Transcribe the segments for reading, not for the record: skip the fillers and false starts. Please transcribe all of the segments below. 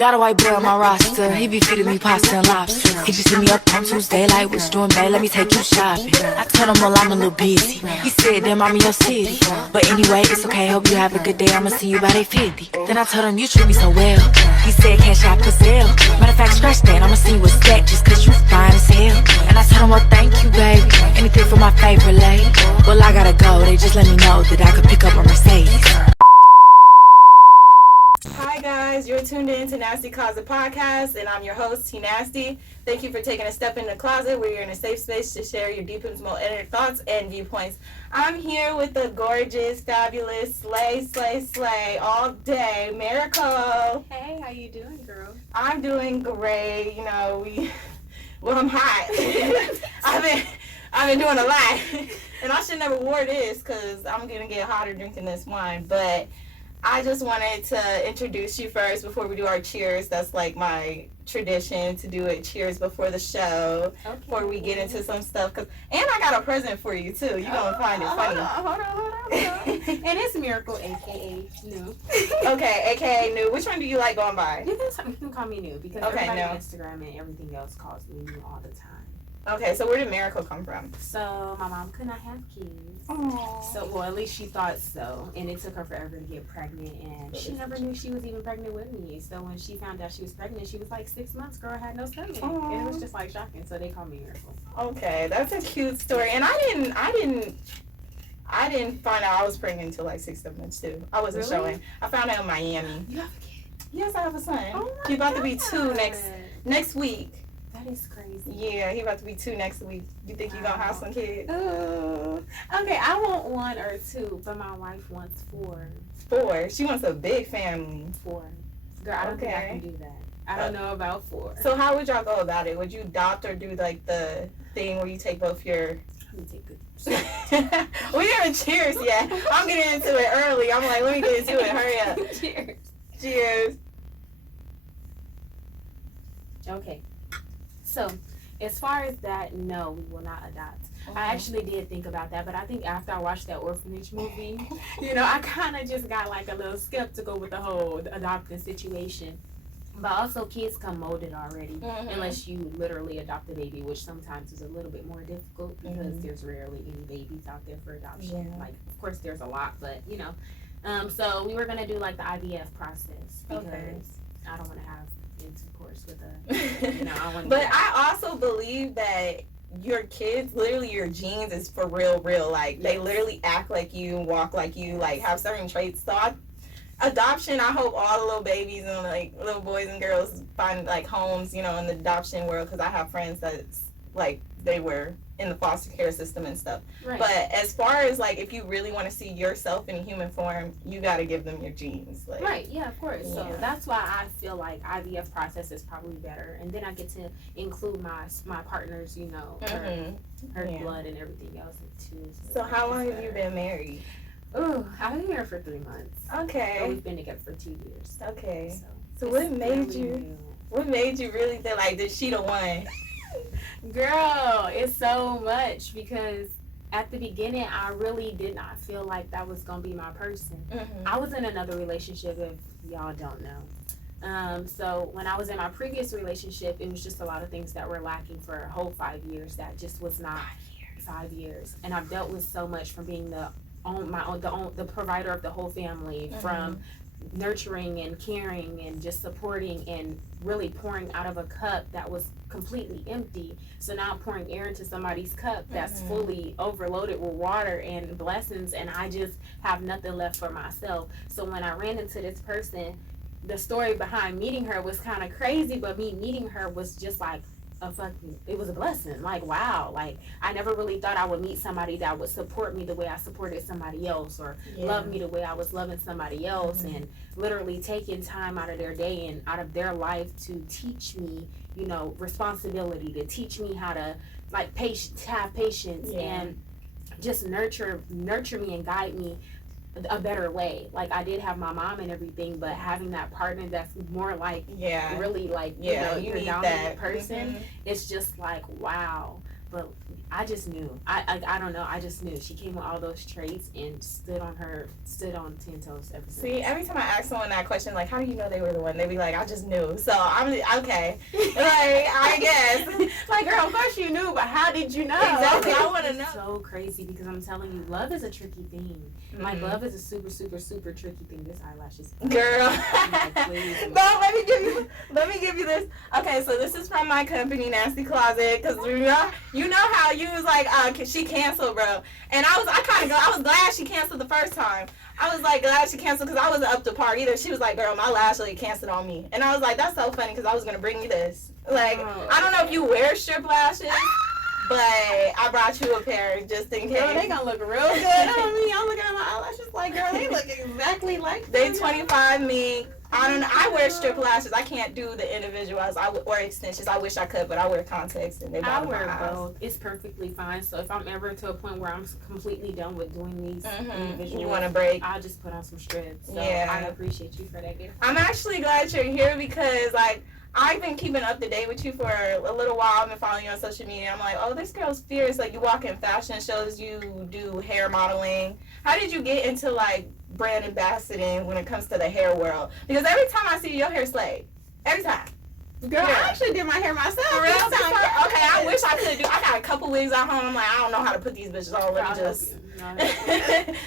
Got a white boy on my roster, he be feeding me pasta and lobster. He just hit me up on Tuesday, like, what you doing, babe? Let me take you shopping. I told him, well, I'm a little busy. He said, damn, I'm in your city. But anyway, it's okay, hope you have a good day, I'ma see you by 8:50. Then I told him, you treat me so well. He said, cash out for sale. Matter of fact, scratch that, I'ma see you a stack just cause you fine as hell. And I told him, well, thank you, baby. Anything for my favorite lady. Well, I gotta go, they just let me know that I could pick up a Mercedes. Hi guys, you're tuned in to Nasty Closet Podcast, and I'm your host, T Nasty. Thank you for taking a step in the closet where you're in a safe space to share your deepest, most inner thoughts and viewpoints. I'm here with the gorgeous, fabulous, slay all day, Miracle. Hey, how you doing, girl? I'm doing great. You know, I'm hot. I've been doing a lot, and I should never wore this because I'm gonna get hotter drinking this wine, but I just wanted to introduce you first before we do our cheers. That's like my tradition to do it. Cheers before the show, before we get into some stuff. And I got a present for you too. You're gonna find it funny. Hold on. And it's Miracle, aka New. Okay, aka New. Which one do you like going by? You can call me New because everybody on Instagram and everything else calls me New all the time. Okay, so where did Miracle come from? So my mom could not have kids. Aww. So, well, at least she thought so. And it took her forever to get pregnant, and she never knew she was even pregnant with me. So when she found out she was pregnant, she was like 6 months. Girl had no stomach, and it was just like shocking. So they called me Miracle. Okay, that's a cute story. And I didn't find out I was pregnant until like 6 months too. I wasn't showing. I found out in Miami. You have a kid? Yes, I have a son. Oh He's about to be God. 2 next week. That is crazy. Yeah, he about to be 2 next week. You think you gonna have some kids? Okay, I want 1 or 2, but my wife wants 4. 4. She wants a big family. 4. Girl, I don't think I can do that. I don't know about 4. So how would y'all go about it? Would you adopt or do like the thing where you take both your... Let me take good. We didn't cheers yet. I'm getting into it early. I'm like, let me get into it. Hurry up. Cheers. Cheers. Okay. So, as far as that, no, we will not adopt. Okay. I actually did think about that, but I think after I watched that orphanage movie, I kind of just got like a little skeptical with the whole adopting situation. But also, kids come molded already, unless you literally adopt a baby, which sometimes is a little bit more difficult because there's rarely any babies out there for adoption. Yeah. Like, of course, there's a lot, but so we were gonna do like the IVF process because I don't want to have intercourse with a, But I also believe that your kids, literally your genes is for real. Like, they literally act like you, walk like you, like, have certain traits. So adoption, I hope all the little babies and, like, little boys and girls find, like, homes, in the adoption world, because I have friends that's, like, they were in the foster care system and stuff. Right. But as far as, like, if you really want to see yourself in a human form, you got to give them your genes. Like, right, yeah, of course. Yeah. So that's why I feel like IVF process is probably better. And then I get to include my partner's, her blood and everything else too. So how long have you been married? Ooh, I've been here for 3 months. Okay. So we've been together for 2 years. Okay. So it's what made really you? new. What made you really think like that she the one? Girl, it's so much because at the beginning I really did not feel like that was gonna be my person. I was in another relationship, if y'all don't know. So when I was in my previous relationship, it was just a lot of things that were lacking for a whole 5 years. That just was not 5 years. And I've dealt with so much from being the provider of the whole family, from nurturing and caring and just supporting and really pouring out of a cup that was completely empty. So now I'm pouring air into somebody's cup that's fully overloaded with water and blessings, and I just have nothing left for myself. So when I ran into this person, the story behind meeting her was kind of crazy, but me meeting her was just like it was a blessing. Like, wow, like I never really thought I would meet somebody that would support me the way I supported somebody else, or love me the way I was loving somebody else, and literally taking time out of their day and out of their life to teach me, responsibility, to teach me how to like have patience and just nurture me and guide me a better way. Like, I did have my mom and everything, but having that partner that's more like really like your you dominant that person, it's just like, wow. But I just knew. I don't know. I just knew. She came with all those traits and stood on 10 toes ever since. See, every time I ask someone that question, like, how do you know they were the one? They be like, I just knew. So I'm okay. Like, I guess. Like, girl, of course you knew, but how did you know? Exactly. I want to know. It's so crazy because I'm telling you, love is a tricky thing. Mm-hmm. Like, love is a super, super, super tricky thing. This eyelashes. Girl. Like, please. No, let me give you this. Okay, so this is from my company, Nasty Closet, because you know how you was like, she canceled, bro. And I was glad she canceled the first time. I was like glad she canceled because I wasn't up to par either. She was like, girl, my lash lady canceled on me. And I was like, that's so funny because I was going to bring you this. Like, I don't know if you wear strip lashes, but I brought you a pair just in case. Girl, they gonna look real good on me. I'm looking at my eyelashes like, girl, they look exactly like They 25 me. I don't know. I wear strip lashes. I can't do the individuals or extensions. I wish I could, but I wear contacts and they I bother my wear eyes. both. It's perfectly fine. So if I'm ever to a point where I'm completely done with doing these individuals, You want to break? I'll just put on some strips. So Yeah. I appreciate you for that gift. I'm actually glad you're here because, like, I've been keeping up to date with you for a little while. I've been following you on social media. I'm like, oh, this girl's fierce. Like, you walk in fashion shows, you do hair modeling. How did you get into, like, brand ambassadoring when it comes to the hair world? Because every time I see you, your hair slayed. Every time. Girl, Yeah. I actually did my hair myself. For real? this time. Okay, I wish I could do. I got a couple wigs at home. I'm like, I don't know how to put these bitches on.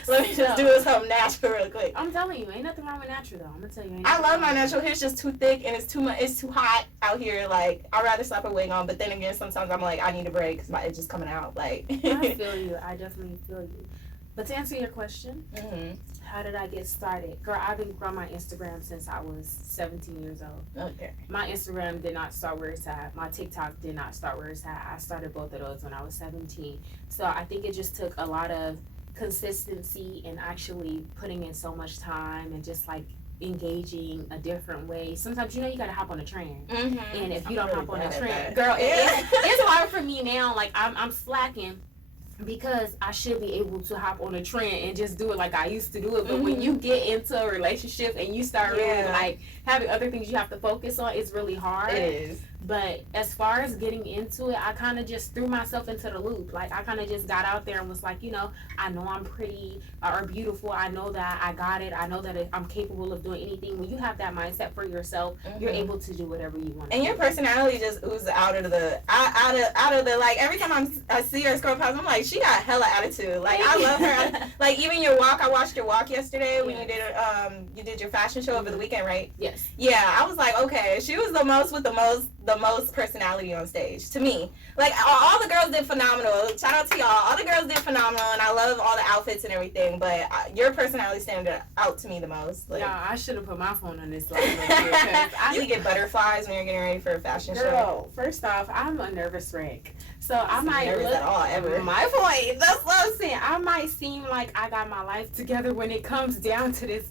Let me just do something natural real quick. I'm telling you, ain't nothing wrong with natural though. I'm gonna tell you. I love my natural hair. It's just too thick and it's too much. It's too hot out here. Like, I'd rather slap a wig on. But then again, sometimes I'm like, I need a break because my edge is coming out. Like, I feel you. I definitely feel you. But to answer your question, mm-hmm. how did I get started? Girl, I've been growing my Instagram since I was 17 years old. Okay. My Instagram did not start where it's at. My TikTok did not start where it's at. I started both of those when I was 17. So I think it just took a lot of consistency and actually putting in so much time and just like engaging a different way. Sometimes, you know, you gotta hop on a trend. Mm-hmm. And if you I'm don't really hop on bad a at trend, that. girl, Yeah. it's hard for me now. Like, I'm slacking because I should be able to hop on a trend and just do it like I used to do it. But when you get into a relationship and you start really like having other things you have to focus on, it's really hard. It is. But as far as getting into it, I kind of just threw myself into the loop. Like, I kind of just got out there and was like, you know, I know I'm pretty or beautiful. I know that I got it. I know that I'm capable of doing anything. When you have that mindset for yourself, you're able to do whatever you want. And your personality just oozes out of the like, every time I see her scroll past, I'm like, she got hella attitude. Like, I love her. Like, even your walk, I watched your walk yesterday when you did your fashion show over the weekend, right? Yes. Yeah, I was like, okay, she was the most with the most personality on stage to me. Like, all the girls did phenomenal. Shout out to y'all. All the girls did phenomenal, and I love all the outfits and everything. But your personality stands out to me the most. Like, yeah, I should have put my phone on this line. You get butterflies when you're getting ready for a fashion show. Girl, first off, I'm a nervous wreck. So I might nervous look at all ever. My point. That's what I'm saying. I might seem like I got my life together when it comes down to this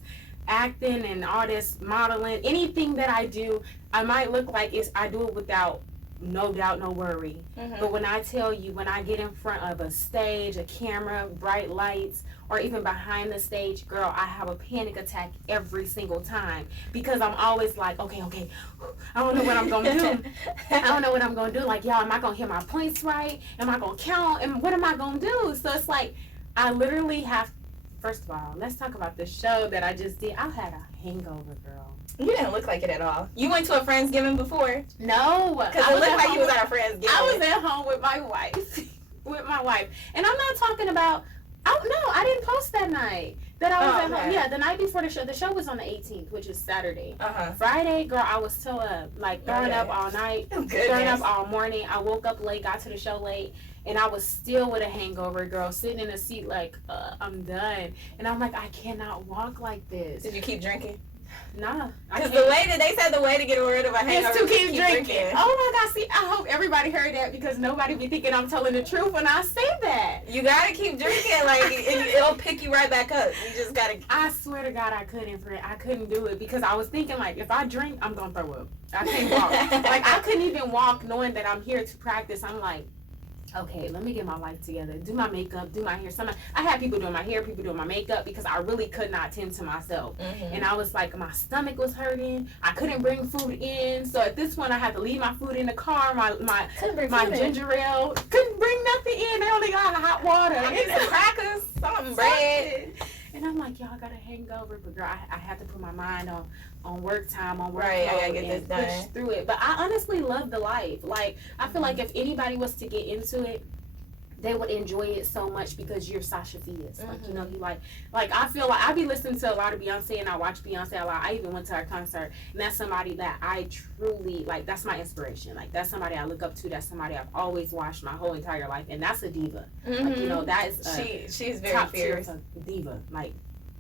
acting and all this modeling. Anything that I do, I might look like I do it without no doubt, no worry. But when I tell you, when I get in front of a stage, a camera, bright lights, or even behind the stage, girl, I have a panic attack every single time because I'm always like, okay, I don't know what I'm gonna do. I don't know what I'm gonna do. Like, y'all, am I gonna hit my points right? Am I gonna count? And what am I gonna do? So it's like, I literally have. First of all, let's talk about the show that I just did. I had a hangover, girl. You didn't look like it at all. You went to a Friendsgiving before? No. Because it looked like you was at a Friendsgiving. I was at home with my wife. And I'm not talking about, I didn't post that night. That I was at home. Yeah, the night before the show. The show was on the 18th, which is Saturday. Friday, girl, I was still up. Like, throwing up all night. Throwing up all morning. I woke up late, got to the show late. And I was still with a hangover, girl, sitting in a seat like, I'm done. And I'm like, I cannot walk like this. Did you keep drinking? Nah. Because they said the way to get rid of a hangover is to keep drinking. Oh my God, see, I hope everybody heard that because nobody be thinking I'm telling the truth when I say that. You gotta keep drinking, like, it'll pick you right back up. You just gotta. I swear to God, I couldn't do it because I was thinking, like, if I drink, I'm gonna throw up. I can't walk. Like, I couldn't even walk knowing that I'm here to practice. I'm like, okay, let me get my life together. Do my makeup, do my hair. I had people doing my hair, people doing my makeup because I really could not tend to myself. And I was like, my stomach was hurting. I couldn't bring food in. So at this point, I had to leave my food in the car. My ginger ale. Couldn't bring nothing in. They only got hot water. I need some crackers, some bread. And I'm like, y'all got a hangover. But girl, I had to put my mind on work time, on work right, mode, I gotta get this done. Push through it. But I honestly love the life. Like, I feel like if anybody was to get into it, they would enjoy it so much because you're Sasha Fierce. Like, you know, you like I feel like I be listening to a lot of Beyonce, and I watch Beyonce a lot. I even went to her concert, and that's somebody that I truly like. That's my inspiration. Like, that's somebody I look up to. That's somebody I've always watched my whole entire life, and that's a diva. Like, you know, that is she's very top fierce. tier diva, like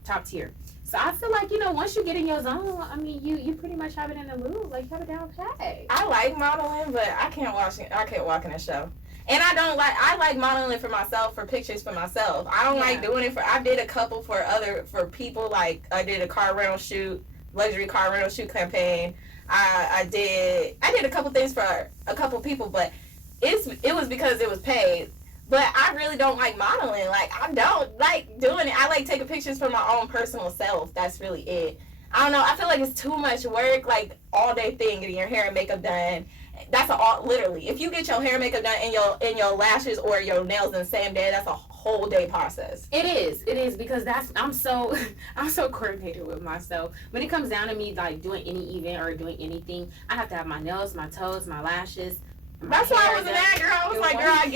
top tier. So I feel like, you know, once you get in your zone, I mean, you pretty much have it in the mood. Like, you have it down pat. I like modeling, but I can't walk in a show. And I like modeling for myself, for pictures for myself. I don't like doing it I did a couple for people, like I did a car rental shoot, luxury car rental shoot campaign. I did a couple things for a couple people, but it was because it was paid. But I really don't like modeling. Like, I don't like doing it. I like taking pictures for my own personal self. That's really it. I don't know. I feel like it's too much work, like all day thing, getting your hair and makeup done. That's literally. If you get your hair and makeup done and your lashes or your nails in the same day, that's a whole day process. It is because I'm so coordinated with myself. When it comes down to me like doing any event or doing anything, I have to have my nails, my toes, my lashes. That's why I wasn't that girl. I was like, girl, I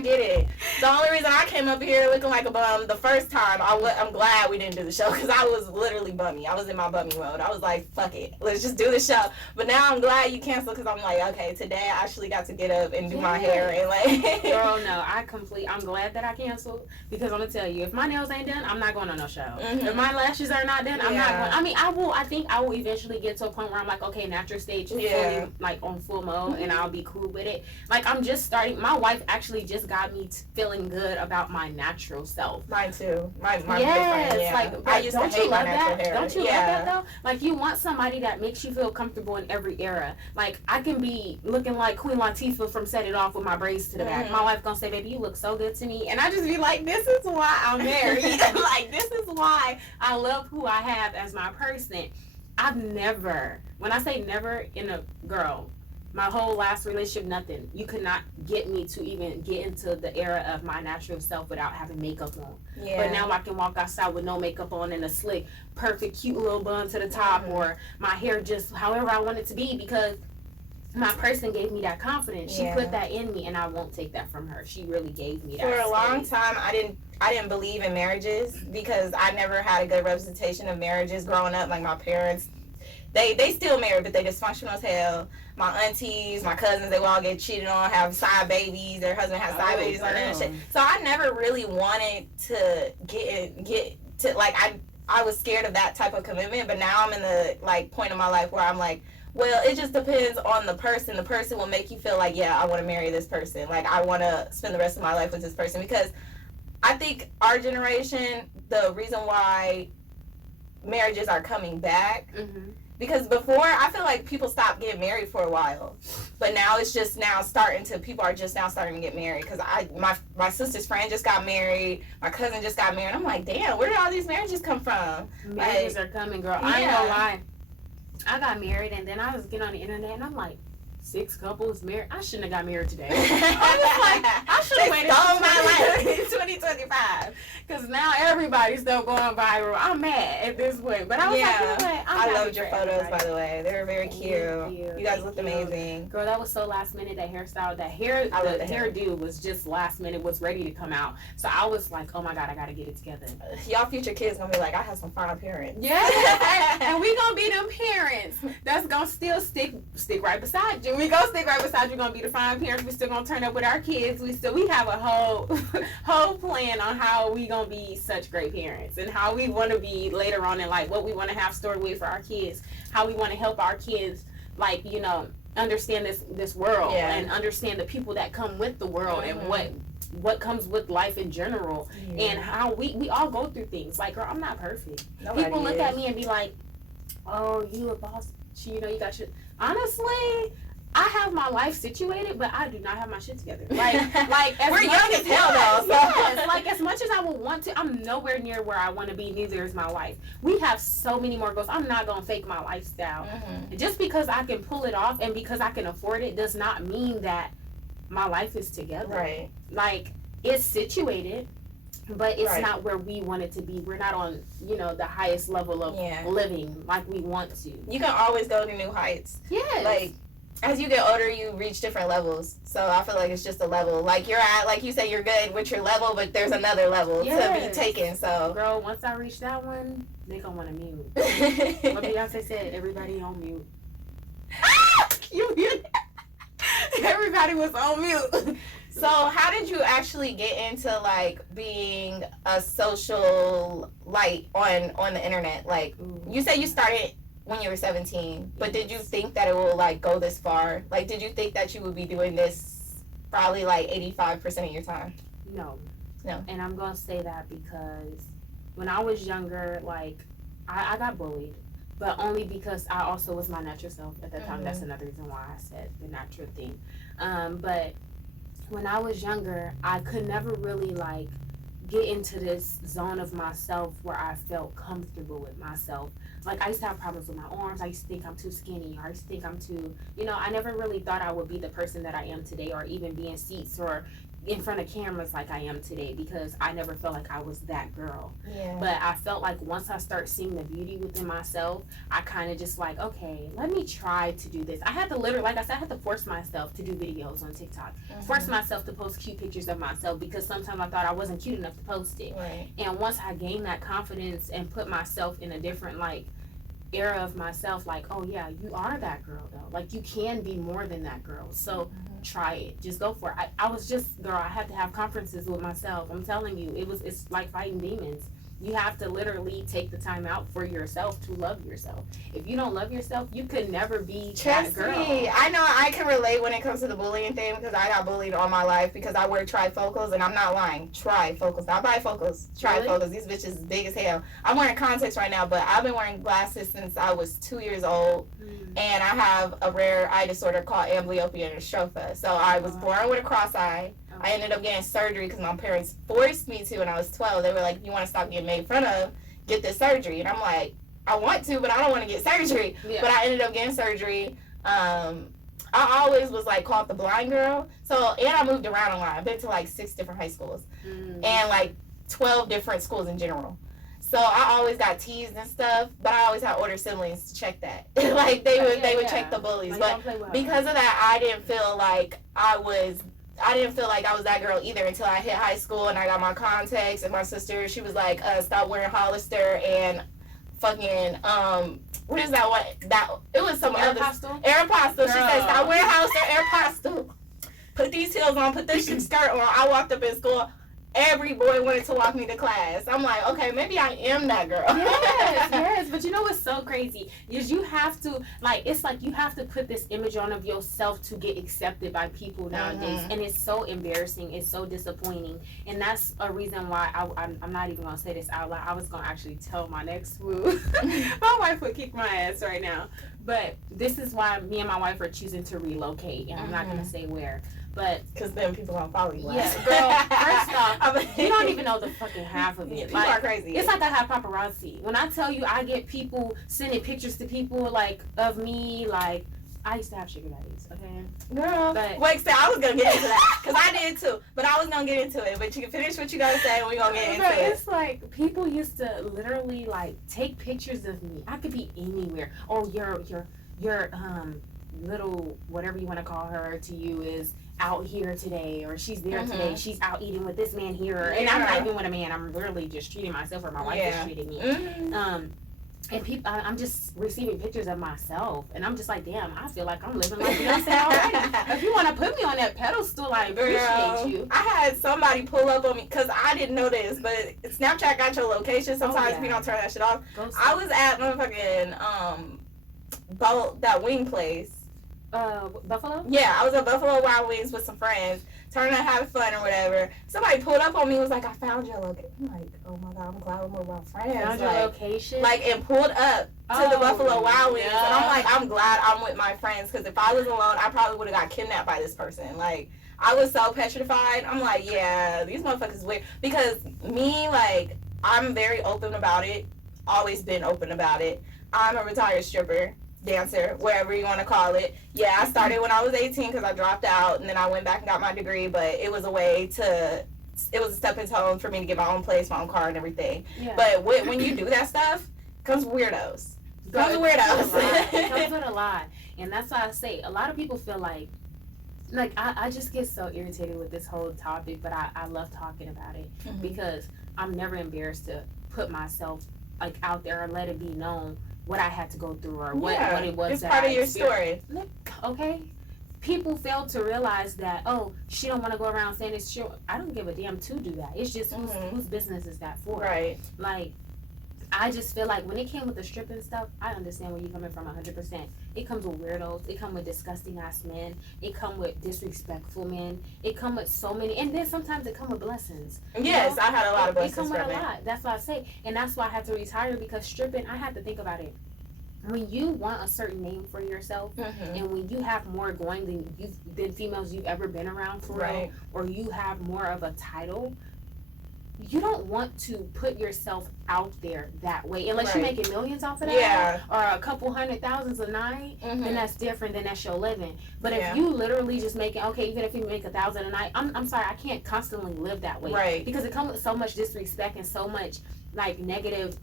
get it. The only reason I came up here looking like a bum the first time, I'm glad we didn't do the show because I was literally bummy. I was in my bummy mode. I was like, fuck it, let's just do the show. But now I'm glad you canceled because I'm like, okay, today I actually got to get up and do my hair and like. Girl, no, I'm glad that I canceled because I'm gonna tell you, if my nails ain't done, I'm not going on no show. If my lashes are not done, I'm not going. I mean, I think I will eventually get to a point where I'm like, okay, natural stage, fully, like on full mode, and I'll be cool with it. Like, I'm just starting. My wife actually just got me feeling good about my natural self. Mine too. My yes, like I used to hate my natural hair. Don't you love that though? Like, you want somebody that makes you feel comfortable in every era. Like, I can be looking like Queen Latifah from Set It Off with my braids to the back. My wife gonna say, baby, you look so good to me, and I just be like, this is why I'm married. Like, this is why I love who I have as my person. I've never, when I say never in a girl, my whole last relationship, nothing. You could not get me to even get into the era of my natural self without having makeup on. Yeah. But now I can walk outside with no makeup on and a slick, perfect, cute little bun to the top, or my hair just however I want it to be because my person gave me that confidence. She put that in me, and I won't take that from her. She really gave me that. For a long time, I didn't believe in marriages because I never had a good representation of marriages growing up. Like, my parents, they still married, but they dysfunctional as hell. My aunties, my cousins, they will all get cheated on, have side babies. Their husband has side babies on them and shit. So I never really wanted to get to, like, I was scared of that type of commitment. But now I'm in the, like, point of my life where I'm like, well, it just depends on the person. The person will make you feel like, yeah, I want to marry this person. Like, I want to spend the rest of my life with this person. Because I think our generation, the reason why marriages are coming back, because before, I feel like people stopped getting married for a while. But now it's just now people are just now starting to get married. Because my sister's friend just got married. My cousin just got married. I'm like, damn, where did all these marriages come from? Marriages are coming, girl. I ain't gonna lie. I got married, and then I was getting on the internet, and I'm like, 6 couples married. I shouldn't have got married today. I was like, I should have waited until my life 2025. Because now everybody's still going viral. I'm mad at this point. But I was like, you know what? I loved your photos, by the way. They were very cute. You guys looked amazing. Girl, that was so last minute. That hairstyle, the hairdo was just last minute, was ready to come out. So I was like, oh my God, I got to get it together. Y'all future kids going to be like, I have some fine parents. Yeah. And we going to be them parents that's going to still stick right beside you. We gonna stick right beside you. Gonna be the fine parents. We still gonna turn up with our kids. We have a whole plan on how we gonna be such great parents and how we want to be later on in life. What we want to have stored away for our kids. How we want to help our kids, like, you know, understand this world and understand the people that come with the world and what comes with life in general and how we all go through things. Like, girl, I'm not perfect. Nobody People look is. at me and be like, oh, you a boss. You know, you got your. Honestly, I have my life situated, but I do not have my shit together. Like as we're young as hell though. So. Yes, like as much as I would want to, I'm nowhere near where I want to be. Neither is my wife. We have so many more goals. I'm not gonna fake my lifestyle. Just because I can pull it off and because I can afford it does not mean that my life is together. Right. Like it's situated, but it's not where we want it to be. We're not on, the highest level of living like we want to. You can always go to new heights. Yes. Like, as you get older, you reach different levels. So I feel like it's just a level. Like, you're at, like you say, you're good with your level, but there's another level to be taken. So, girl, once I reach that one, they gonna want to mute. What Beyonce said, everybody on mute. You mute. Everybody was on mute. So how did you actually get into like being a social light on the internet? Like, you said you started when you were 17, but did you think that it will like go this far? Like, did you think that you would be doing this probably like 85% of your time? No. And I'm gonna say that because when I was younger, like I got bullied, but only because I also was my natural self at that time. That's another reason why I said the natural thing. But when I was younger, I could never really like get into this zone of myself where I felt comfortable with myself. Like, I used to have problems with my arms. I used to think I'm too skinny, or I used to think I'm too, I never really thought I would be the person that I am today, or even be in seats or in front of cameras like I am today, because I never felt like I was that girl. Yeah. But I felt like once I start seeing the beauty within myself, I kind of just like, okay, let me try to do this. I had to literally, like I said, I had to force myself to do videos on TikTok. Force myself to post cute pictures of myself, because sometimes I thought I wasn't cute enough to post it. Right. And once I gained that confidence and put myself in a different like era of myself, like, oh yeah, you are that girl though. Like, you can be more than that girl. So try it. Just go for it. I was just, girl, I had to have conferences with myself. I'm telling you, it's like fighting demons. You have to literally take the time out for yourself to love yourself. If you don't love yourself, you could never be that girl. Trust me. I know I can relate when it comes to the bullying thing, because I got bullied all my life because I wear trifocals, and I'm not lying. Trifocals, not bifocals. Trifocals. Really? These bitches is big as hell. I'm wearing contacts right now, but I've been wearing glasses since I was 2 years old, and I have a rare eye disorder called amblyopia dystropha. So I was born with a cross eye. I ended up getting surgery because my parents forced me to when I was 12. They were like, you want to stop getting made fun of, get this surgery. And I'm like, I want to, but I don't want to get surgery. Yeah. But I ended up getting surgery. I always was like called the blind girl. So, and I moved around a lot. I've been to like 6 different high schools and like 12 different schools in general. So I always got teased and stuff, but I always had older siblings to check that. Like they would check the bullies. Like, but because of that, I didn't feel like I was that girl either until I hit high school and I got my contacts. And my sister, she was like, stop wearing Hollister and fucking what is that one? That it was some other Aeropostale. She said, stop wearing Hollister, Aeropostale. Put these heels on, put this skirt on. I walked up in school. Every boy wanted to walk me to class. I'm like, okay, maybe I am that girl. Yes. But you know what's so crazy is you have to, like, it's like you have to put this image on of yourself to get accepted by people nowadays. And it's so embarrassing. It's so disappointing. And that's a reason why I'm not even going to say this out loud. I was going to actually tell my next move. My wife would kick my ass right now. But this is why me and my wife are choosing to relocate. And I'm not going to say where. But because then people gonna follow you. Yeah, girl. First off, you don't even know the fucking half of it. Yeah, people are crazy. It's like I have paparazzi. When I tell you, I get people sending pictures to people like of me. Like, I used to have sugar daddies. Okay, girl. But wait, so I was gonna get into that because I did too. But I was gonna get into it. But you can finish what you gotta say, and we gonna get into it. It's like people used to literally like take pictures of me. I could be anywhere. Oh, your little whatever you want to call her to you is out here today, or she's there today, she's out eating with this man here, and I'm not even with a man, I'm literally just treating myself, or my wife is treating me. And people, I'm just receiving pictures of myself, and I'm just like, damn, I feel like I'm living like Beyonce already. If you want to put me on that pedestal, I appreciate you. I had somebody pull up on me, because I didn't know this, but Snapchat got your location sometimes if you don't turn that shit off. I was at motherfucking that wing place, Buffalo? Yeah, I was at Buffalo Wild Wings with some friends, turning to have fun or whatever. Somebody pulled up on me and was like, I found your location. I'm like, oh my God, I'm glad we're around friends. Found your location? Like, and pulled up to the Buffalo Wild Wings. And I'm like, I'm glad I'm with my friends, because if I was alone, I probably would have got kidnapped by this person. Like, I was so petrified. I'm like, yeah, these motherfuckers weird. Because me, like, I'm very open about it. Always been open about it. I'm a retired stripper, dancer, whatever you want to call it. Yeah, I started when I was 18 because I dropped out, and then I went back and got my degree, but it was a stepping stone for me to get my own place, my own car, and everything. Yeah. But when you do that stuff, comes weirdos. It comes with a lot. And that's why I say, a lot of people feel like I just get so irritated with this whole topic, but I love talking about it because I'm never embarrassed to put myself like out there and let it be known what I had to go through or what it was. It's part of your story. Okay. People fail to realize that, oh, she don't want to go around saying it's true. I don't give a damn to do that. It's just whose business is that for? Right. Like, I just feel like when it came with the stripping stuff, I understand where you're coming from 100%. It comes with weirdos. It comes with disgusting ass men. It comes with disrespectful men. It comes with so many, and then sometimes it comes with blessings. Yes, I had a lot of blessings. It comes with a lot. That's why I say, and that's why I had to retire, because stripping, I had to think about it. When you want a certain name for yourself, and when you have more going than females you've ever been around for real, or you have more of a title, you don't want to put yourself out there that way unless you're making millions off of that, or a couple $100,000s a night. Then that's different. Then that's your living. But if you literally just making even if you make $1,000 a night, I'm sorry, I can't constantly live that way, because it comes with so much disrespect and so much like negative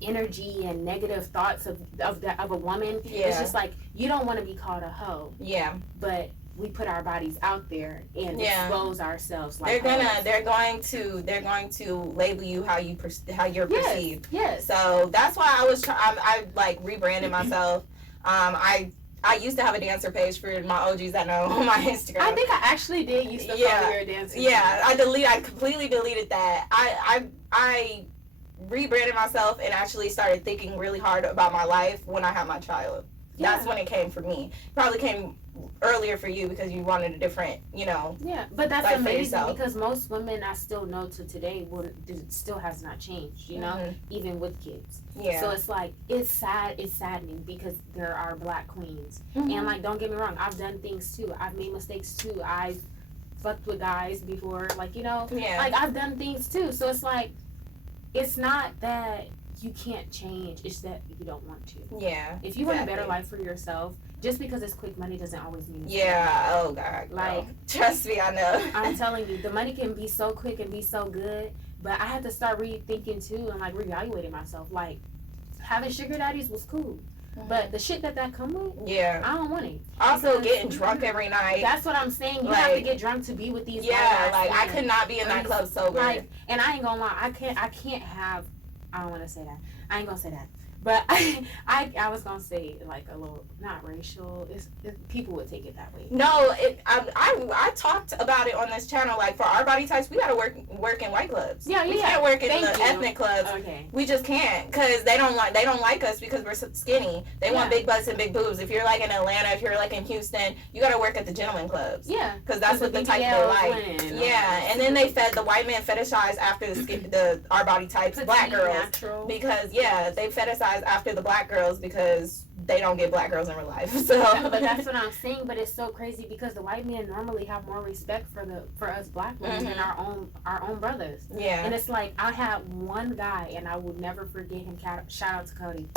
energy and negative thoughts of a woman. It's just like, you don't want to be called a hoe. But we put our bodies out there and expose ourselves. Like they're going to label you how you're perceived. Yes. So that's why I like rebranded myself. I used to have a dancer page for my OGs that know on my Instagram. I think I actually did used to follow your dancer. Yeah, I completely deleted that. I rebranded myself and actually started thinking really hard about my life when I had my child. That's when it came for me. Probably came earlier for you because you wanted a different, but that's amazing, because most women I still know to today still has not changed, even with kids. So it's like, it's saddening because there are black queens, and like, don't get me wrong, I've done things too, I've made mistakes too, I've fucked with guys before, like, like, I've done things too. So it's like, it's not that you can't change, it's that you don't want to. If you want a better life for yourself, just because it's quick money doesn't always mean it's oh God, like, trust me, I know. I'm telling you, the money can be so quick and be so good, but I had to start rethinking too and like reevaluating myself. Like, having sugar daddies was cool, but the shit that come with, I don't want it. Also, getting drunk every night. That's what I'm saying. You have to get drunk to be with these. Like, I could not be in that club sober. Like, and I ain't gonna lie, I can't have. I don't want to say that. I ain't gonna say that. But I was gonna say like a little, not racial. People would take it that way. No, I talked about it on this channel. Like, for our body types, we gotta work in white clubs. We can't work in the ethnic clubs. We just can't, because they don't like us because we're skinny. They want big butts and big boobs. If you're like in Atlanta, if you're like in Houston, you gotta work at the gentleman clubs. Because that's what the type they like. And then the white men fetishize after our body types, black girls. Natural. Because they fetishize after the black girls because they don't get black girls in real life. So, but that's what I'm saying. But it's so crazy because the white men normally have more respect for us black women than our own brothers. And it's like, I had one guy, and I will never forget him. Shout out to Cody.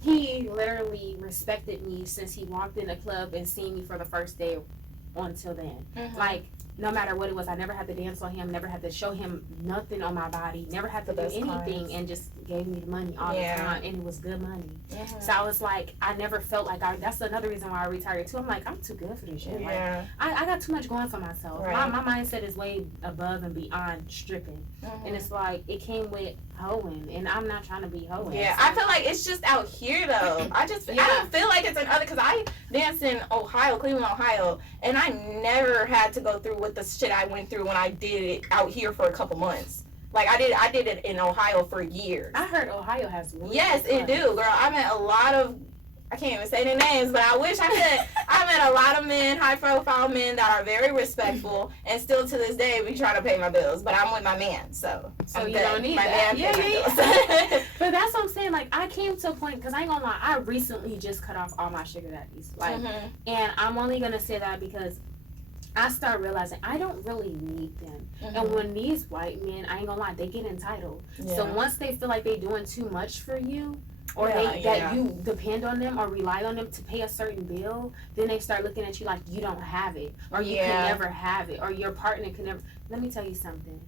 He literally respected me since he walked in the club and seen me for the first day until then. Like, no matter what it was, I never had to dance on him, never had to show him nothing on my body, never had to do anything, and just gave me the money all the time, and it was good money. So I was like, I never felt like that's another reason why I retired too. I'm like, I'm too good for this shit. Like, I got too much going for myself. My mindset is way above and beyond stripping, and it's like, it came with hoeing, and I'm not trying to be hoeing. I feel like it's just out here though. I don't feel like it's in other, because I danced in Ohio, Cleveland, Ohio, and I never had to go through with the shit I went through when I did it out here for a couple months. Like, I did it in Ohio for years. I heard Ohio has really it do, girl. I met a lot of, I can't even say their names, but I wish I could. I met a lot of men, high profile men that are very respectful, and still to this day we try to pay my bills. But I'm with my man, so I'm you good. don't need my that. man pay my bills. But that's what I'm saying. Like, I came to a point, because I ain't gonna lie, I recently just cut off all my sugar daddies. Like, and I'm only gonna say that because I start realizing I don't really need them. And when these white men, I ain't gonna lie, they get entitled. Yeah. So once they feel like they doing too much for you, or that you depend on them or rely on them to pay a certain bill, then they start looking at you like you don't have it, or you can never have it, or your partner can never. Let me tell you something.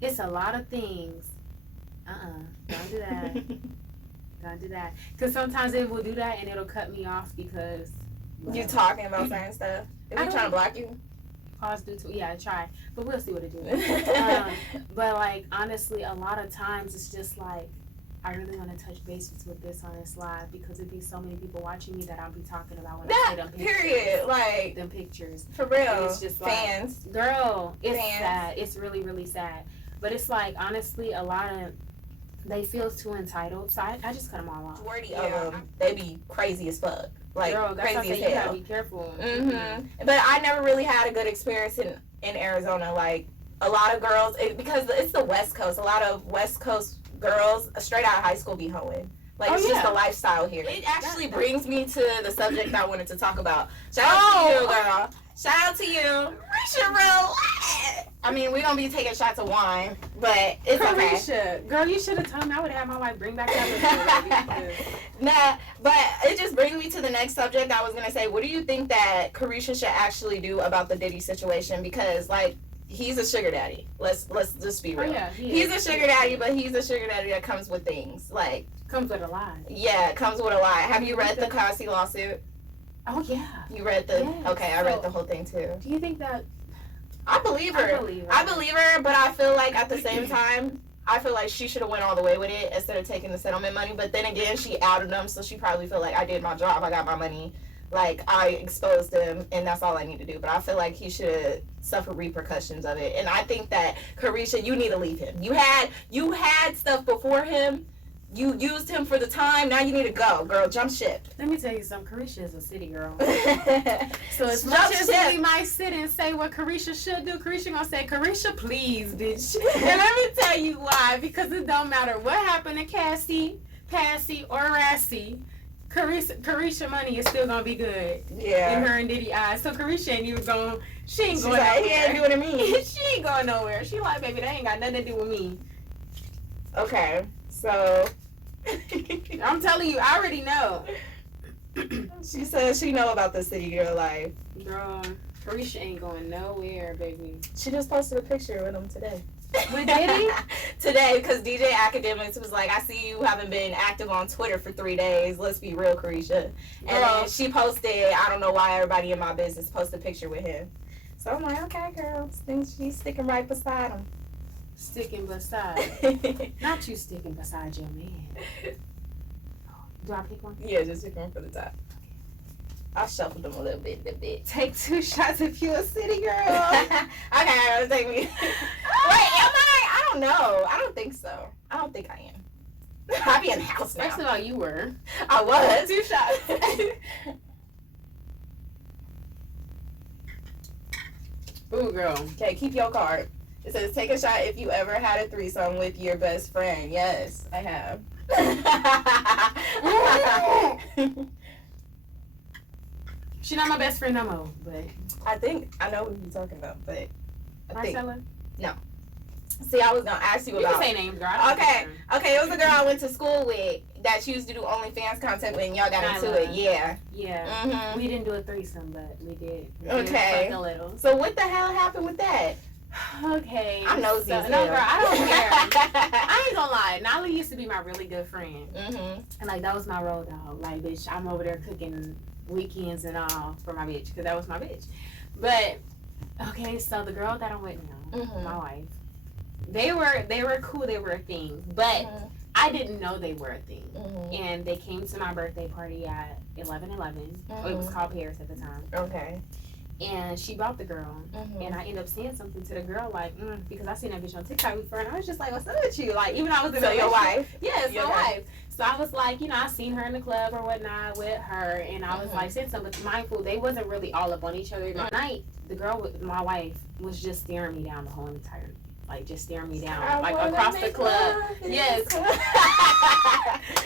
It's a lot of things. Don't do that. Don't do that. Because sometimes they will do that and it'll cut me off because you talking about certain stuff. If we trying to block you. Pause due to, yeah, I try, but we'll see what it do. But like, honestly, a lot of times it's just like, I really want to touch bases with this on this live because it'd be so many people watching me that I'll be talking about when I say them pictures. Period. Like, them pictures. For real. And it's just like, fans. Girl, it's fans. sad. It's really, really sad. But it's like, honestly, a lot of, they feel too entitled. So I just cut them all off. Majority of them, they be crazy as fuck. Like, girl, crazy as hell. You gotta be careful. But I never really had a good experience in Arizona. Like, a lot of girls, because it's the West Coast, a lot of West Coast girls straight out of high school be hoeing. Like, it's just the lifestyle here. It actually brings me to the subject I wanted to talk about. Shout out to you, girl. Shout out to you. Risha real. I mean, we're going to be taking shots of wine, but it's okay. Girl, you should have told me. I would have had my wife bring back that. Nah, but it just brings me to the next subject. I was going to say, what do you think that Carisha should actually do about the Diddy situation? Because, like, he's a sugar daddy. Let's just be real. He's a sugar daddy, but he's a sugar daddy that comes with things. Like, comes with a lie. Yeah, comes with a lie. Have you read the Cosby lawsuit? Oh, yeah. You read the... Yes. Okay, I read the whole thing, too. Do you think that... I believe her. I believe her, but I feel like at the same time, I feel like she should have went all the way with it instead of taking the settlement money. But then again, she outed them, so she probably feel like I did my job. I got my money. Like, I exposed him, and that's all I need to do. But I feel like he should suffer repercussions of it. And I think that, Carisha, you need to leave him. You had stuff before him. You used him for the time. Now you need to go, girl. Jump ship. Let me tell you something. Carisha is a city girl. So as much as we might sit and say what Carisha should do, Carisha gonna say, Carisha, please, bitch. And let me tell you why. Because it don't matter what happened to Cassie, Passy, or Rassy. Carisha money is still gonna be good. Yeah. In her and Diddy eyes. So Carisha ain't even going. She ain't going like, nowhere. He ain't doing me. She ain't going nowhere. She like, baby, that ain't got nothing to do with me. Okay. So. I'm telling you, I already know. She says she know about the city girl life. Girl, Carisha ain't going nowhere, baby. She just posted a picture with him today. With Diddy? Today, because DJ Academics was like, I see you haven't been active on Twitter for 3 days. Let's be real, Carisha. And then she posted, I don't know why everybody in my business posted a picture with him. So I'm like, okay, girl. She's sticking right beside him. Sticking beside. Not you sticking beside your man. Do I pick one? Yeah, just pick one for the top. I shuffled them a little bit. Take 2 shots if you're a city girl. Okay, let's take me. Wait, am I? I don't know. I don't think so. I don't think I am. I be in the house now. First of all, you were. I was. 2 shots. Ooh, girl. Okay, keep your card. It says, take a shot if you ever had a threesome with your best friend. Yes, I have. She's not my best friend no more, but... I think I know what you're talking about, but... Marcella? No. See, I was going to ask you about... You can say names, girl. Okay, it was a girl I went to school with that she used to do OnlyFans content with, and y'all got into it. Yeah. Yeah. Mm-hmm. We didn't do a threesome, but we did. Okay. A little. So what the hell happened with that? Okay. I'm nosy. No, girl, I don't care. I ain't gonna lie. Nolly used to be my really good friend. Mm-hmm. And, like, that was my road dog. Like, bitch, I'm over there cooking weekends and all for my bitch, because that was my bitch. But, okay, so the girl that I'm with now, my wife, they were cool. They were a thing. But I didn't know they were a thing. And they came to my birthday party at 11/11. It was called Paris at the time. Okay. And she brought the girl, and I ended up saying something to the girl, like, because I seen that bitch on TikTok before, and I was just like, what's up with you? Like, even though I was in So your wife? Yes, my wife. So I was like, I seen her in the club or whatnot with her, and I was like, saying something, but mindful, they wasn't really all up on each other. That night, the girl with my wife was just staring me down the whole entire, like, just staring me down, like, across the club. Yes.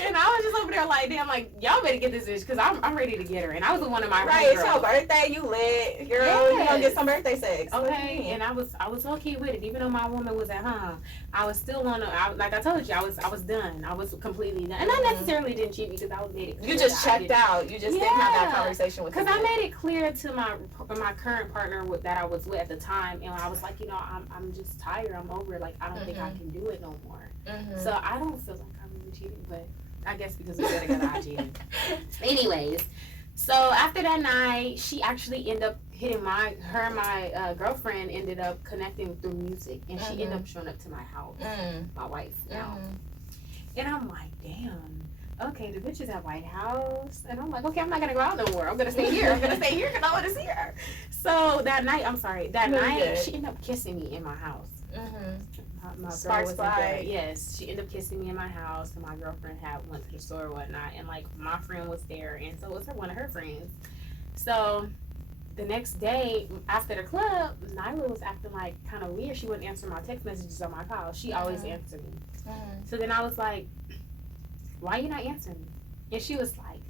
And I was just over there like, damn, like, y'all better get this bitch, because I'm ready to get her. And I was one of my right, it's your birthday, you lit, girl, yes. You gonna get some birthday sex. Okay, and I was okay with it, even though my woman was at home. I was still like I told you, I was done. I was completely done. And I necessarily didn't cheat because I was made it clear. You just checked out. You just didn't have that conversation with him. Because I made it clear to my current partner that I was with at the time, and I was like, I'm just tired. I'm over it. Like, I don't think I can do it no more. So I don't feel like I'm really cheating, but I guess because we got together, I cheated. Anyways, so after that night, she actually ended up hitting my girlfriend ended up connecting through music, and she ended up showing up to my house, my wife now. And I'm like, damn, okay, the bitch is at White House. And I'm like, okay, I'm not going to go out no more. I'm going to stay here. I'm going to stay here because I want to see her. So that night, she ended up kissing me in my house. My girl was there. Yes, she ended up kissing me in my house, and my girlfriend went to the store or whatnot, and like my friend was there, and so was one of her friends. So the next day after the club, Nyla was acting like kind of weird. She wouldn't answer my text messages or my calls. She always answered me. So then I was like, why you not answering me? And she was like,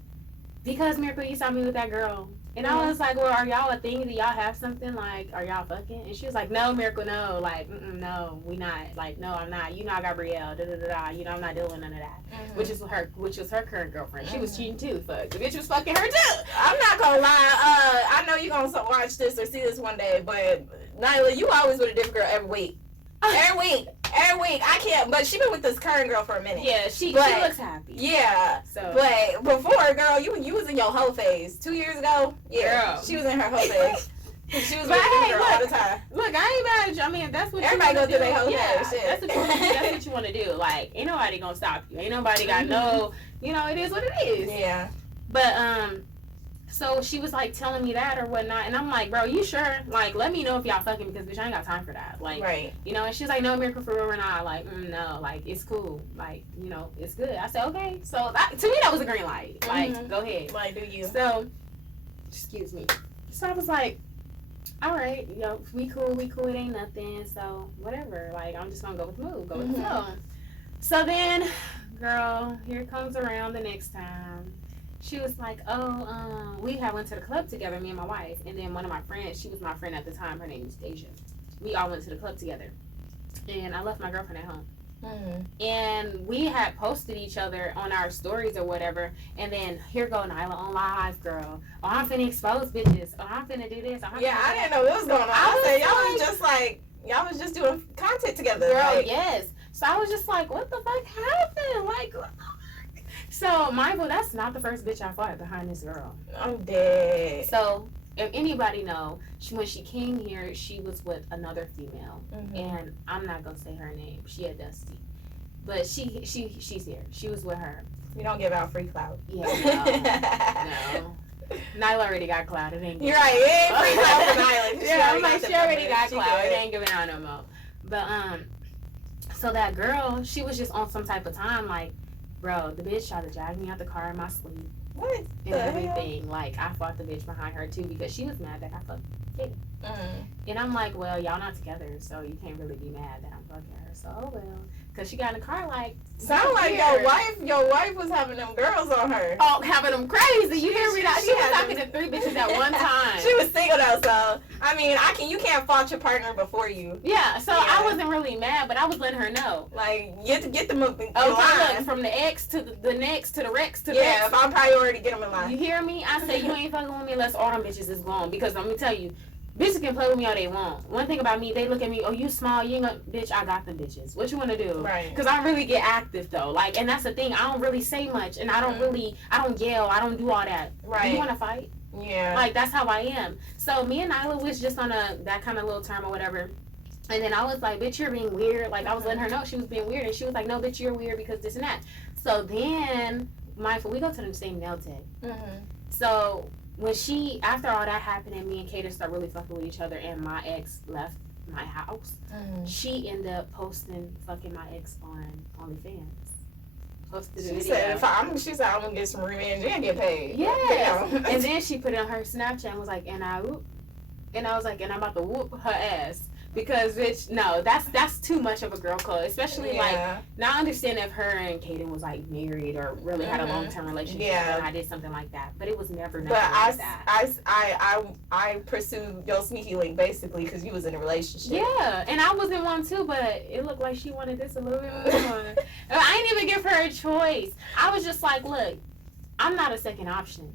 because Miracle, you saw me with that girl. And I was like, well, are y'all a thing? Do y'all have something? Like, are y'all fucking? And she was like, no, Miracle, no. Like, no, we not. Like, no, I'm not. I got Brielle. I'm not doing none of that. Which was her current girlfriend. She was cheating too. Fuck. The bitch was fucking her too. I'm not gonna lie. I know you're gonna watch this or see this one day, but Nyla, you always with a different girl every week. Every week. I can't, but she been with this current girl for a minute. Yeah, she looks happy. Yeah. So, but before, girl, you was in your hoe phase 2 years ago. Yeah, girl. She was in her hoe phase. She was with this girl all the time. Look, I ain't mad at you. I mean, that's what everybody go through their hoe phase. Shit. That's what you want to do. Like, ain't nobody gonna stop you. Ain't nobody got no. It is what it is. Yeah. But so she was like telling me that or whatnot, and I'm like, bro, you sure? Like, let me know if y'all fucking, because bitch, I ain't got time for that. Like, right. And she's like, no, Miracle, for real or not? Like, no, like, it's cool. Like, it's good. I said, okay. So to me, that was a green light. Like, go ahead. Like, do you? So, excuse me. So I was like, all right, we cool. It ain't nothing. So whatever. Like, I'm just gonna go with the move, go with the flow. So then, girl, here comes around the next time. She was like, we had went to the club together, me and my wife, and then one of my friends, she was my friend at the time, her name was Deja. We all went to the club together, and I left my girlfriend at home. And we had posted each other on our stories or whatever, and then here go Nyla on live, girl. Oh, I'm finna expose bitches. Oh, I'm finna do this. I didn't know what was going on. Y'all was just doing content together. Girl, yes. So I was just like, what the fuck happened? Like, what the fuck? So, mindful, that's not the first bitch I fought behind this girl. I'm dead. So, if anybody know, when she came here, she was with another female. And I'm not going to say her name. She had Dusty. But she's here. She was with her. You don't give out free clout. Yeah, no. Nyla already got clout. It ain't You're right. It ain't free clout for Nyla. Yeah, I'm like, she already got clout. It ain't giving out no more. But, so that girl, she was just on some type of time, like, bro, the bitch tried to drag me out the car in my sleep. What? And everything. Like, I fought the bitch behind her, too, because she was mad that I fucked Kitty. And I'm like, well, y'all not together, so you can't really be mad that I'm fucking her. So, oh, well. Because she got in the car, like... Sound like your wife was having them girls on her. Oh, having them crazy. You hear me? She was talking to 3 bitches at one time. She was single, though, so... I mean, you can't fault your partner before you. Yeah, so I wasn't really mad, but I was letting her know. Like, get them up in line. Look, from the X to the next to the Rex to the Rex. If I'm priority, get them in line. You hear me? I say, you ain't fucking with me unless all them bitches is gone. Because I'm going to tell you, bitches can play with me all they want. One thing about me, they look at me, oh, you small, you ain't gonna, bitch, I got them bitches. What you want to do? Right. Because I really get active, though. Like, and that's the thing. I don't really say much, and I don't yell. I don't do all that. Right. Do you want to fight? Yeah. Like, that's how I am. So, me and Nyla was just on that kind of little term or whatever. And then I was like, bitch, you're being weird. Like, I was letting her know she was being weird. And she was like, no, bitch, you're weird because this and that. So then, mindful, we go to the same nail tech. So after all that happened and me and Kaden started really fucking with each other and my ex left my house, she ended up posting fucking my ex on OnlyFans. Posted a video. She said I'm gonna get some revenge and get paid. Yeah. And then she put it on her Snapchat and was like, and I was like, and I'm about to whoop her ass. Because, bitch, no, that's too much of a girl code. Especially, like, now I understand if her and Kaden was, like, married or really had a long-term relationship and I did something like that. But it was never nothing like that. I pursued your sneaky link, basically, because you was in a relationship. Yeah, and I was in one, too, but it looked like she wanted this a little bit more. I didn't even give her a choice. I was just like, look, I'm not a second option.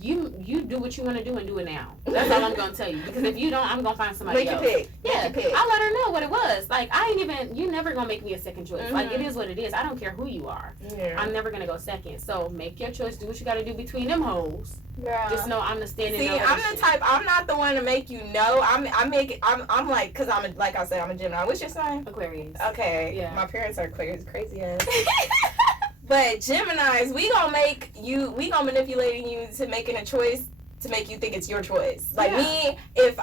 You do what you want to do and do it now. That's all I'm gonna tell you. Because if you don't, I'm gonna find somebody else. Pick. Yeah, I let her know what it was. Like you never gonna make me a second choice. Like it is what it is. I don't care who you are. Yeah. I'm never gonna go second. So make your choice. Do what you gotta do between them hoes. Yeah. Just know I'm the standing. See, I'm the type. I'm not the one to make you know. I'm like, cause like I said, I'm a Gemini. What's your sign? Aquarius. Okay. Yeah. My parents are Aquarius. Crazy ass. But Geminis, we gonna manipulate you to making a choice to make you think it's your choice. Like me, if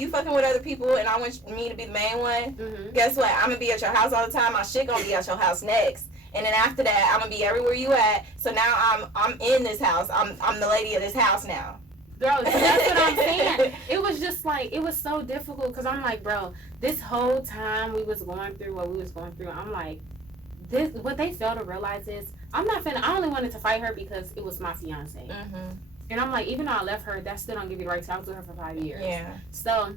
you fucking with other people and I want me to be the main one, guess what? I'm gonna be at your house all the time. My shit gonna be at your house next. And then after that, I'm gonna be everywhere you at. So now I'm in this house. I'm the lady of this house now. Bro, that's what I'm saying. It was just like, it was so difficult because I'm like, bro, this whole time we was going through what we was going through, I'm like, what they fail to realize is I only wanted to fight her because it was my fiance. And I'm like, even though I left her, that still don't give you the right to talk to her for 5 years. Yeah. So,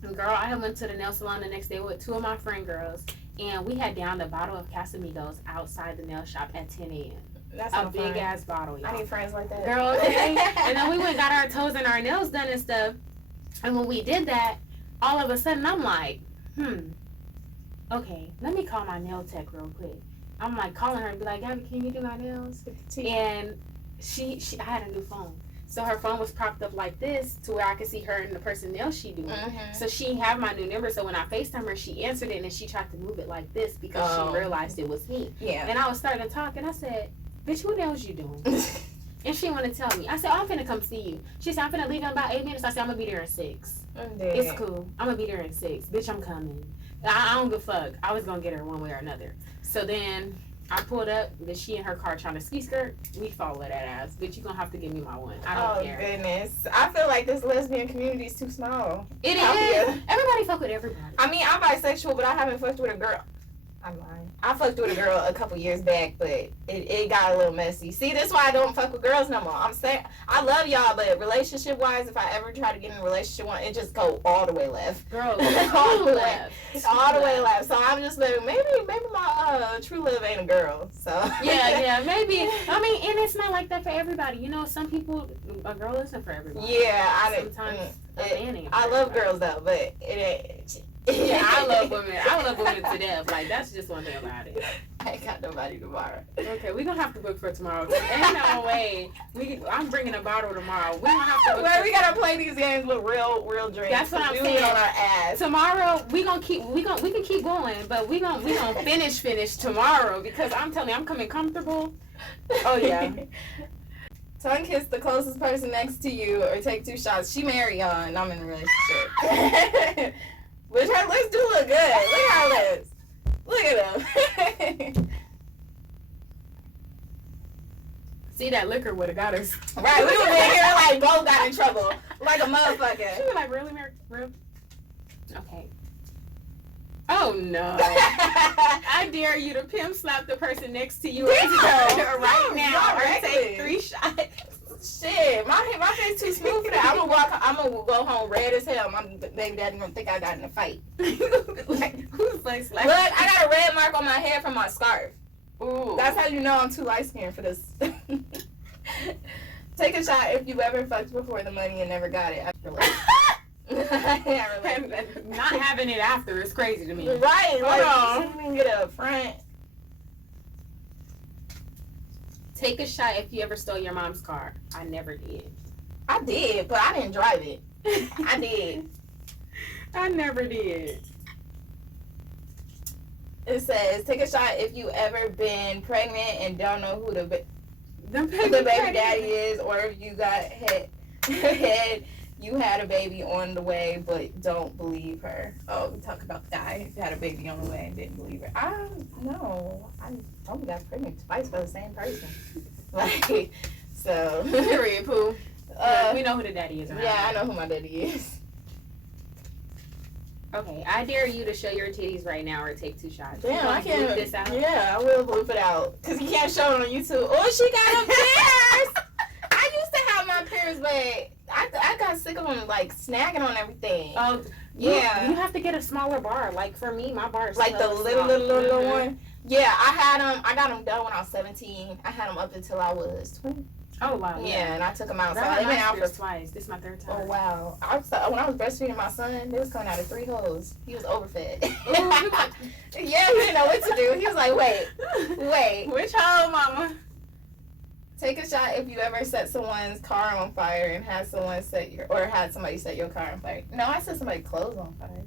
girl, I went to the nail salon the next day with 2 of my friend girls, and we had downed a bottle of Casamigos outside the nail shop at 10 a.m. That's a big ass bottle, y'all. I need friends like that. Girl, okay. And then we went and got our toes and our nails done and stuff. And when we did that, all of a sudden I'm like, okay, let me call my nail tech real quick. I'm like calling her and be like, Gabby, can you do my nails? And she I had a new phone. So her phone was propped up like this to where I could see her and the person nails she doing. So she had my new number. So when I FaceTime her, she answered it and then she tried to move it like this because she realized it was me. Yeah. And I was starting to talk and I said, bitch, what nails you doing? And she wanted to tell me. I said, I'm finna come see you. She said, I'm finna leave in about 8 minutes. I said, I'm gonna be there in 6. It's cool. I'm gonna be there in 6. Bitch, I'm coming. I don't give a fuck. I was gonna get her one way or another. So then I pulled up, that she in her car trying to ski skirt. We follow that ass. Bitch, you gonna have to give me my one. I don't care. Oh, goodness. I feel like this lesbian community is too small. It is. Everybody fuck with everybody. I mean, I'm bisexual, but I haven't fucked with a girl. I'm lying. I fucked with a girl a couple years back, but it got a little messy. See, that's why I don't fuck with girls no more. I'm saying, I love y'all, but relationship-wise, if I ever try to get in a relationship, it just go all the way left. Girl, all the way left. All the way left. So I'm just like, maybe my true love ain't a girl. So yeah, maybe. I mean, and it's not like that for everybody. You know, some people, a girl isn't for everybody. Yeah, sometimes a man ain't. I love girls though, but it ain't. Yeah, I love women. I love women to death. Like, that's just one thing about it. I ain't got nobody tomorrow. Okay, we're going to have to book for tomorrow. Ain't no way. I'm bringing a bottle tomorrow. We don't have to book. Well, we got to play these games with real drinks. That's what I'm saying. On our ass. Tomorrow, we can keep going, but we gonna finish tomorrow because I'm telling you, I'm coming comfortable. Oh, yeah. Tongue kiss the closest person next to you or take 2 shots. She married y'all and I'm in a relationship. Which her lips do look good. Look at her lips. Look at them. See, that liquor would have got us. Right, we would have here like both got in trouble. Like a motherfucker. She was like, really, real? Okay. Oh, no. I dare you to pimp slap the person next to you right now or take 3 shots. Shit, my face too smooth for that. I'm gonna go home red as hell. My baby daddy gonna think I got in a fight. Like, who's like? Look, I got a red mark on my head from my scarf. Ooh. That's how you know I'm too light skinned for this. Take a shot if you ever fucked before the money and never got it. Not having it after is crazy to me. Right, like, you can get a front. Take a shot if you ever stole your mom's car. I never did. I did, but I didn't drive it. I did. I never did. It says, take a shot if you ever been pregnant and don't know who the baby daddy is, or if you got and you had a baby on the way, but don't believe her. Oh, we talk about the guy who had a baby on the way and didn't believe her. I don't know. I probably got pregnant twice by the same person. Like, so. Period, Pooh. We know who the daddy is. Yeah, I know who my daddy is. Okay, I dare you to show your titties right now or take 2 shots. Damn, I can't. Bleep this out. Yeah, I will bleep it out. Because you can't show it on YouTube. Oh, she got a pierce! I used to have my pierce, but I got sick of them, like, snagging on everything. Oh, yeah. You have to get a smaller bar. Like, for me, my bar is like the little one. Yeah, I got them done when I was 17. I had them up until I was 20. Oh, wow. Yeah, and I took them outside. I've They've been out for twice. This is my 3rd time. Oh, wow. When I was breastfeeding my son, they was coming out of 3 holes. He was overfed. Ooh, yeah, he didn't know what to do. He was like, wait. Which hole, mama? Take a shot if you ever set someone's car on fire and had somebody set your car on fire. No, I set somebody's clothes on fire.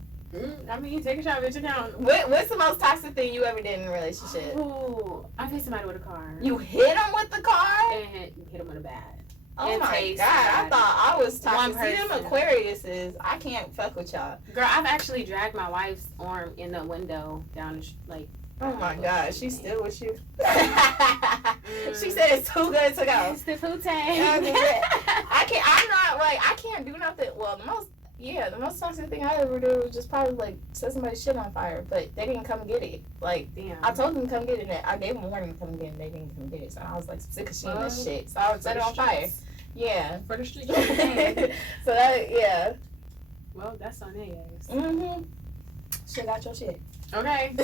I mean, take a shot, bitch, account. What's the most toxic thing you ever did in a relationship? Ooh, I hit somebody with a car. You hit him with the car? And hit him with a bat. Oh And my taste god, I bad. thought I was toxic. One See them person. Aquariuses, I can't fuck with y'all. Girl, I've actually dragged my wife's arm in the window down, like. Oh my god, she's still with you. She said it's too good to go. It's the food I'm tank. I can't do nothing. Well, the most toxic thing I ever did was just probably like set somebody's shit on fire, but they didn't come get it. Like, Damn. I told them to come get it, and I gave them a warning to come get it, and they didn't come get it. So I was like sick of seeing this shit. So I would set it on fire. Yeah. For the streets. So that, yeah. Well, that's on their ass. Mm-hmm. Shit got your shit. Okay.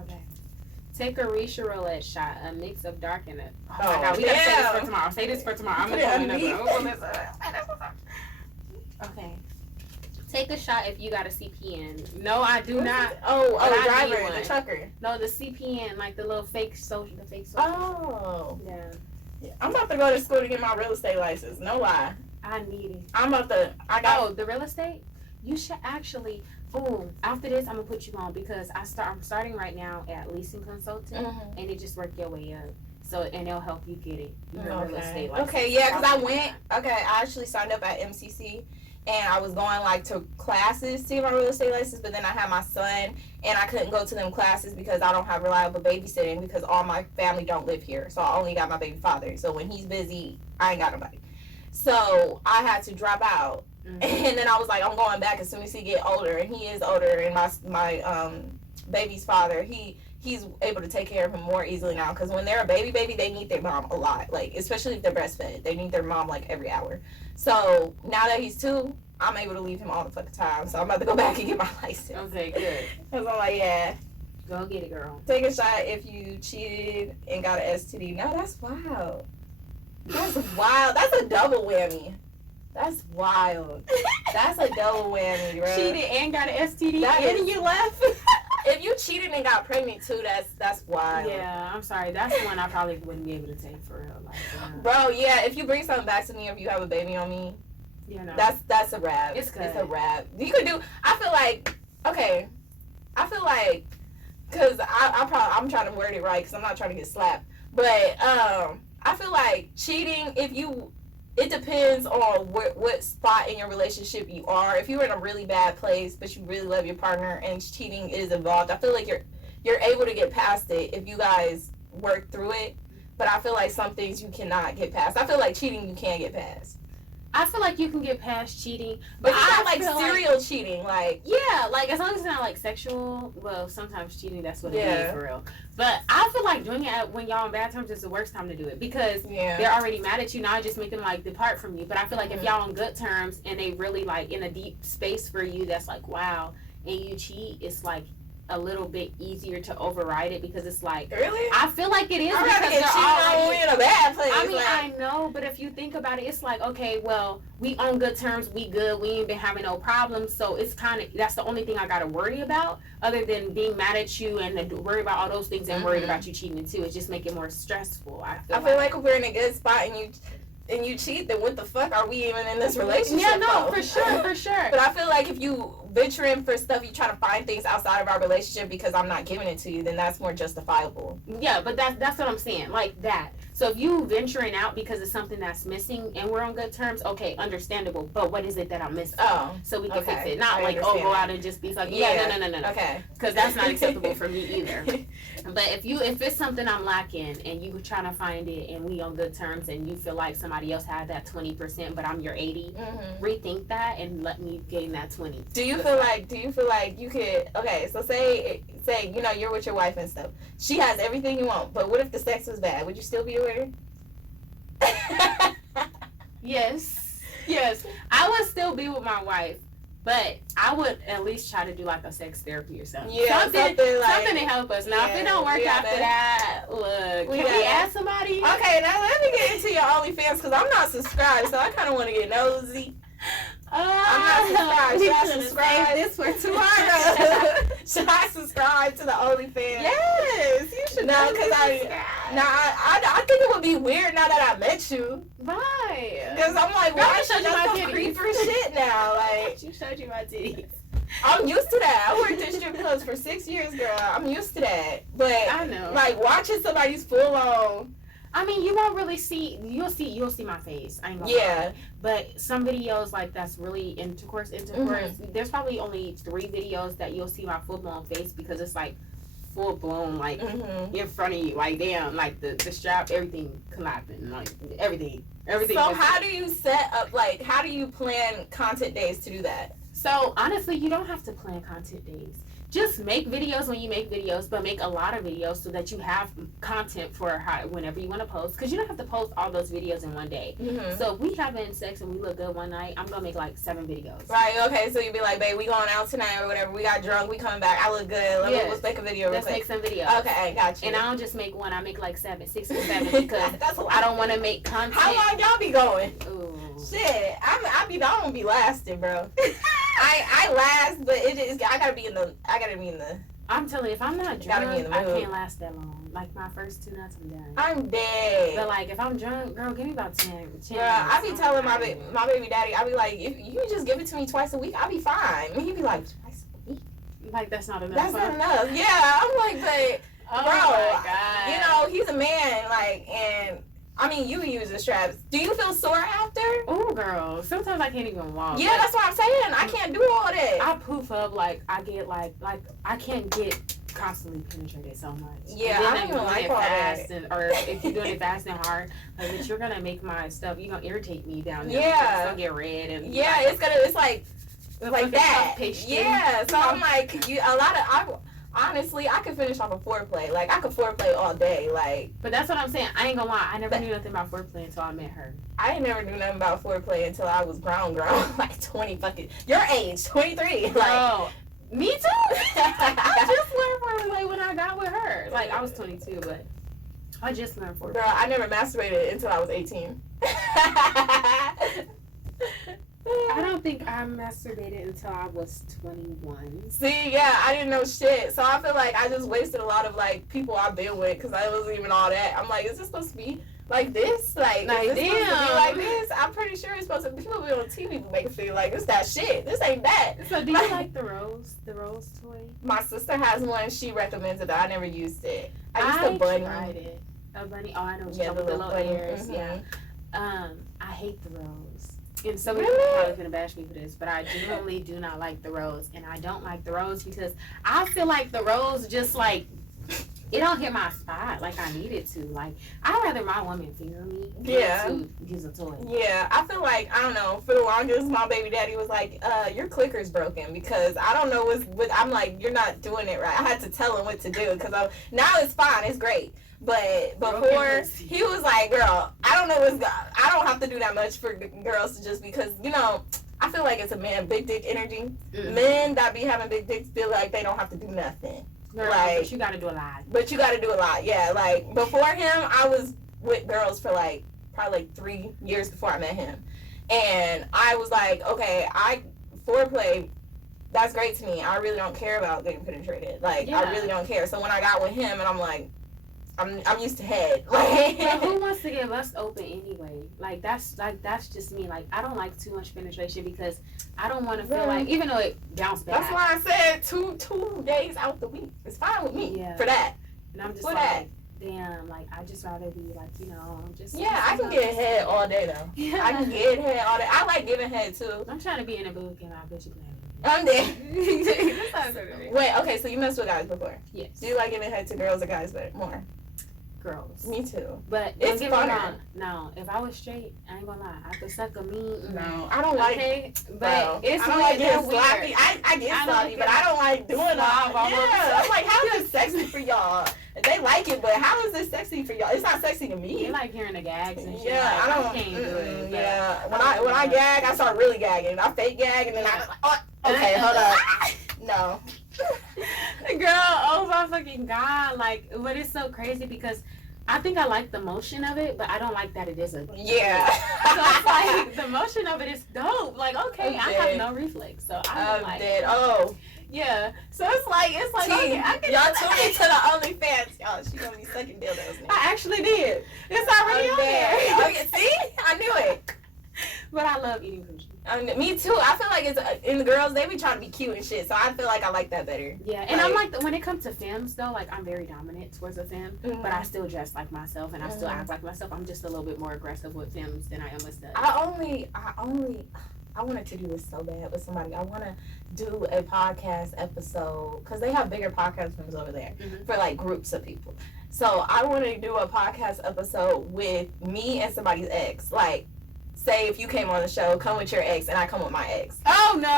Okay. Take a Risha roulette shot, a mix of dark and a. Oh my god, we gotta say this for tomorrow. Say this for tomorrow. I'm gonna pull it up. Okay. Take a shot if you got a CPN. No, I do not. Oh, I need driver, one. the trucker. No, the CPN, like the little fake social. Oh. Yeah. I'm about to go to school to get my real estate license. No lie. I need it. Oh, the real estate? You should actually. Oh, after this, I'm gonna put you on because I'm starting right now at leasing consultant, and it just work your way up. So and it'll help you get it. Your real estate license. Okay, yeah, because I actually signed up at MCC, and I was going like to classes to get my real estate license, but then I had my son, and I couldn't go to them classes because I don't have reliable babysitting because all my family don't live here, so I only got my baby father. So when he's busy, I ain't got nobody. So I had to drop out. And then I was like, I'm going back as soon as he get older, and he is older. And my baby's father, he's able to take care of him more easily now. Because when they're a baby, they need their mom a lot. Like especially if they're breastfed, they need their mom like every hour. So now that he's 2, I'm able to leave him all the fucking time. So I'm about to go back and get my license. Okay, good. Cause I'm like, yeah, go get it, girl. take a shot if you cheated and got an STD. No, that's wild. That's wild. That's a double whammy. That's wild. That's a double whammy, bro. Cheated and got an STD and you left? If you cheated and got pregnant too, that's wild. Yeah, I'm sorry. That's one I probably wouldn't be able to take for real. Like, bro, yeah, if you bring something back to me or if you have a baby on me, you know, that's a wrap. It's good. It's a wrap. You could do, I feel like, because I'm trying to word it right because I'm not trying to get slapped, but I feel like cheating, it depends on what spot in your relationship you are. If you're in a really bad place, but you really love your partner and cheating is involved, I feel like you're able to get past it if you guys work through it. But I feel like some things you cannot get past. I feel like cheating you can't get past. I feel like you can get past cheating, But but it's not I like feel serial cheating. Like, yeah, like as long as it's not like sexual. Well, sometimes cheating, that's what it Yeah. is for real. But I feel like doing it when y'all on bad terms is the worst time to do it because yeah. they're already mad at you. Now just make them like depart from you. But I feel like if y'all on good terms and they really like in a deep space for you, that's like wow, and you cheat, it's like a little bit easier to override it because it's like Really? I feel like it is I'd because rather get they're cheated on when already. we're in a bad place. I mean, like, I know, but if you think about it, it's like, okay, well, we on good terms, we good, we ain't been having no problems, so it's kind of, that's the only thing I gotta worry about, other than being mad at you and then worry about all those things and worried about you cheating too. It just make it more stressful. I feel like if we're in a good spot and you cheat, then what the fuck are we even in this relationship? yeah, no, for? for sure. But I feel like if you venturing for stuff, you try to find things outside of our relationship because I'm not giving it to you, then that's more justifiable. Yeah, but that's what I'm saying, like that. So if you venturing out because of something that's missing and we're on good terms, okay, understandable. But what is it that I'm missing? Oh, so we can okay. fix it. Not I like, understand go that. out and just be like, no. Okay. Because that's not acceptable for me either. But if it's something I'm lacking and you trying to find it and we on good terms and you feel like somebody else had that 20%, but I'm your 80, rethink that and let me gain that 20. Do you feel like you could, okay, so say you know, you're with your wife and stuff. She has everything you want, but what if the sex was bad? Would you still be with her? Yes. I would still be with my wife, but I would at least try to do like a sex therapy or something. Yeah, something to help us. Now, if it don't work after that, look, can we ask somebody? Okay, now let me get into your OnlyFans because I'm not subscribed, so I kind of want to get nosy. I'm not subscribed. Should I subscribe this for tomorrow? Should I subscribe to the OnlyFans? Yes, you should. No, because I think it would be weird now that I met you. Right. Because I'm like, why should you my titties? Creeper shit now? Like, she showed you my titties. I'm used to that. I worked in strip clubs for 6 years, girl. I'm used to that. But I know. Like watching somebody's full on. I mean, you won't really see. You'll see my face. I ain't gonna lie. But some videos like that's really intercourse. There's probably only 3 videos that you'll see my full blown face because it's like full blown like in front of you. Like damn, like the strap, everything clapping, like everything. So how do you set up? Like how do you plan content days to do that? So honestly, you don't have to plan content days. Just make videos when you make videos, but make a lot of videos so that you have content for whenever you want to post. Because you don't have to post all those videos in one day. So if we having sex and we look good one night, I'm going to make like 7 videos. Right, okay. So you'd be like, babe, we going out tonight or whatever. We got drunk. We coming back. I look good. Let's make a video real quick. Let's make some videos. Okay, got you. And I don't just make one. I make like 6 or 7 because I don't want to make content. How long y'all be going? Ooh. Shit, I don't be lasting, bro. I last, but I gotta be in the. I'm telling you, if I'm not drunk, I can't last that long. Like my first 2 nights, I'm done. I'm dead. But like if I'm drunk, girl, give me about 10. Girl, I be telling my baby daddy, I be like, if you just give it to me twice a week, I'll be fine. And he be like, twice a week? Like that's not enough. That's not enough. Yeah, I'm like, but oh bro, my God. You know, he's a man, like, and. I mean, you use the straps. Do you feel sore after? Oh, girl. Sometimes I can't even walk. Yeah, that's what I'm saying. I can't do all that. I poof up, like, I get, like I can't get constantly penetrated so much. Yeah, I don't even like all that. Or if you're doing it fast and hard, like, but you're going to make my stuff, you're going to irritate me down there. Yeah. It's going to get red. And yeah, it's like that. Yeah, so I'm like, honestly, I could finish off a foreplay. Like, I could foreplay all day. Like, but that's what I'm saying. I ain't gonna lie. I never knew nothing about foreplay until I met her. I ain't never knew nothing about foreplay until I was grown. Like 20 fucking. Your age, 23. Like, oh, me too. I just learned foreplay when I got with her. Like, I was 22, but I just learned foreplay. Girl, I never masturbated until I was 18. I don't think I masturbated until I was 21. See, yeah, I didn't know shit. So I feel like I just wasted a lot of, like, people I've been with because I wasn't even all that. I'm like, is this supposed to be like this? Like is this supposed to be like this? I'm pretty sure it's supposed to be. People be on TV to make it feel like it's that shit. This ain't that. So do you like the rose toy? My sister has one. She recommends it. I never used it. I used the bunny. Tried it. A bunny. Oh, I know. Yeah, the little ears. Yeah. I hate the rose. And so many people are probably gonna bash me for this, but I genuinely do not like the rose, and I don't like the rose because I feel like the rose just like it don't hit my spot like I need it to. Like I'd rather my woman finger me than to use a toy. Yeah, I feel like I don't know. For the longest, my baby daddy was like, "Your clicker's broken," because I don't know what. I'm like, "You're not doing it right." I had to tell him what to do because now it's fine, it's great. But before, he was like, girl, I don't know I don't have to do that much for girls just because, you know, I feel like it's a man, big dick energy. Mm-hmm. Men that be having big dicks feel like they don't have to do nothing. Girl, like, but you got to do a lot. But you got to do a lot, yeah. Like, before him, I was with girls for, like, probably, like, 3 years before I met him. And I was like, okay, foreplay, that's great to me. I really don't care about getting penetrated. Like, I really don't care. So when I got with him, and I'm like, I'm used to head. Like, But who wants to get lust open anyway? That's just me. Like, I don't like too much penetration because I don't want to feel like, even though it bounced back. That's why I said two days out the week. It's fine with me for that. And I'm just for like, that. Damn, like I just rather be like, just I can get head all day though. Yeah. I can get head all day. I like giving head too. I'm trying to be in a book and I bet you playing. I'm dead. Wait, okay, so you messed with guys before? Yes. Do you like giving head to girls or guys more? Girls. Me too. But it's funner. No, if I was straight, I ain't gonna lie. I could suck a meat. No, I don't like. But it's I don't like getting sloppy. I get sloppy, but I don't like doing that. Yeah, I'm like, how is this sexy for y'all? They like it, but how is this sexy for y'all? It's not sexy to me. You like hearing the gags and shit. Yeah, like, I don't. can't do it. Yeah, when I gag, I start really gagging. I fake gag, and then I'm like, oh, okay, hold up. No. Girl, oh my fucking God. Like, but it's so crazy because I think I like the motion of it, but I don't like that it is a yeah. So it's like the motion of it is dope. Like, okay, I have no reflex, so I'm like dead. Oh. Yeah. So it's like okay, I can y'all tune into the OnlyFans, y'all. She gonna be sucking dildos now. I actually did. It's already on there. Okay, see? I knew it. But I love eating coochie. Me too. I feel like it's in the girls, they be trying to be cute and shit, so I feel like I like that better. Yeah, and I'm like, when it comes to femmes though, like I'm very dominant towards a femme, but I still dress like myself and I still act like myself. I'm just a little bit more aggressive with femmes than I am with stuff. I wanted to do this so bad with somebody. I want to do a podcast episode because they have bigger podcast rooms over there for like groups of people. So I want to do a podcast episode with me and somebody's ex. Like, say if you came on the show, come with your ex and I come with my ex. Oh no!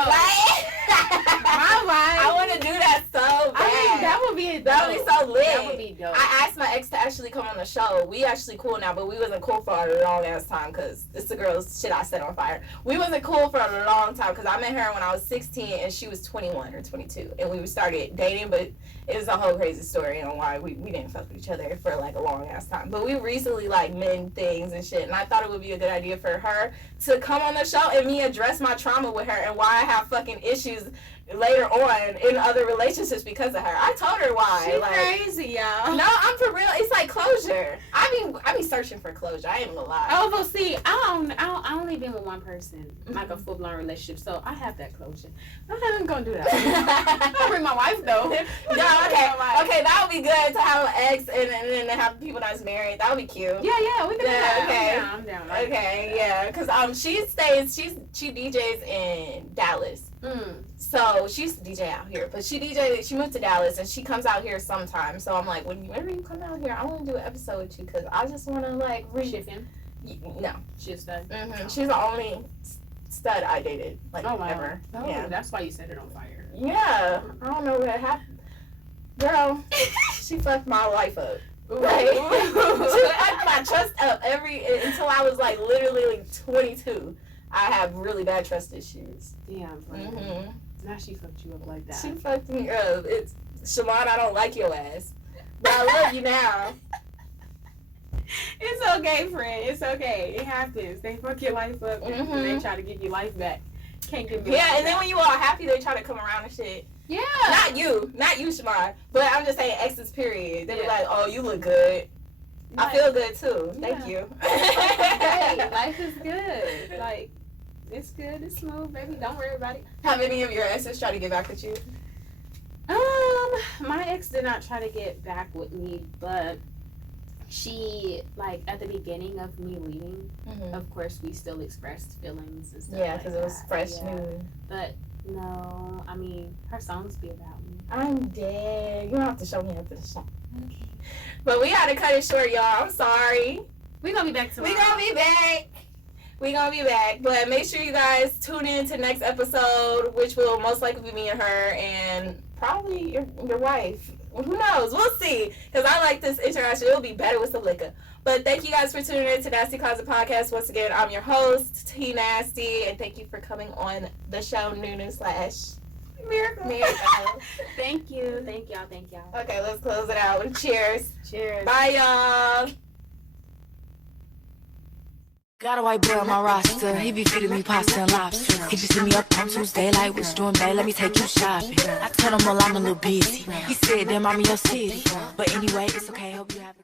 I want to do that so bad. I mean, that would be so lit. That would be dope. I asked my ex to actually come on the show. We actually cool now, but we wasn't cool for a long ass time because it's the girl's shit I set on fire. We wasn't cool for a long time because I met her when I was 16 and she was 21 or 22, and we started dating, but it was a whole crazy story on why we didn't fuck with each other for like a long ass time. But we recently like mend things and shit, and I thought it would be a good idea for her to come on the show and me address my trauma with her and why I have fucking issues later on in other relationships because of her. I told her why. She's crazy, y'all. No, I'm for real. It's like closure. I be searching for closure. I ain't gonna lie. Oh, well, see, I only been with one person, like a full blown relationship, so I have that closure. I'm not gonna do that. I'll bring my wife though. No, okay, that would be good to have an ex and then to have people that's married. That would be cute. Yeah, we can do that. Okay, I'm down. Okay, yeah, because she DJs in Dallas. So she used to DJ out here, but she moved to Dallas and she comes out here sometimes. So I'm like, whenever you come out here, I want to do an episode with you because I just want to like Shipping. No, she's a stud. She's the only stud I dated ever. Oh, yeah, that's why you set it on fire. Yeah, I don't know what happened, girl. She fucked my life up. Right? She fucked my trust up until I was like literally like 22. I have really bad trust issues. Damn. Now she fucked you up like that. She fucked me up. It's Shamon, I don't like your ass, but I love you now. It's okay, friend. It's okay. It happens. They fuck your life up and they try to give your life back. Can't give me. Yeah, and then when you all happy, they try to come around and shit. Yeah. Not you, Shamon. But I'm just saying, exes. Period. They be like, "Oh, you look good." I feel good too. Thank you. Hey, life is good. Like, it's good. It's smooth, baby. Don't worry about it. Have any of your exes try to get back with you? My ex did not try to get back with me, but she, like, at the beginning of me leaving, of course, we still expressed feelings and stuff. Yeah, because it was fresh new. But no, I mean, her songs be about me. I'm dead. You don't have to show me after the show. Okay. But we had to cut it short, y'all. I'm sorry. We're going to be back tomorrow. We're going to be back. But make sure you guys tune in to next episode, which will most likely be me and her and probably your wife. Who knows? We'll see. Because I like this interaction. It'll be better with some liquor. But thank you guys for tuning in to Nasty Closet Podcast. Once again, I'm your host, T Nasty. And thank you for coming on the show, Nunu/Miracle. Thank you. Thank y'all. Okay, let's close it out. Cheers. Cheers. Bye, y'all. Got a white boy on my roster, he be feeding me pasta and lobster. He just hit me up on Tuesday, like, what's doing, babe? Let me take you shopping. I told him, well, I'm a little busy. He said, damn, I'm in your city. But anyway, it's okay, hope you have a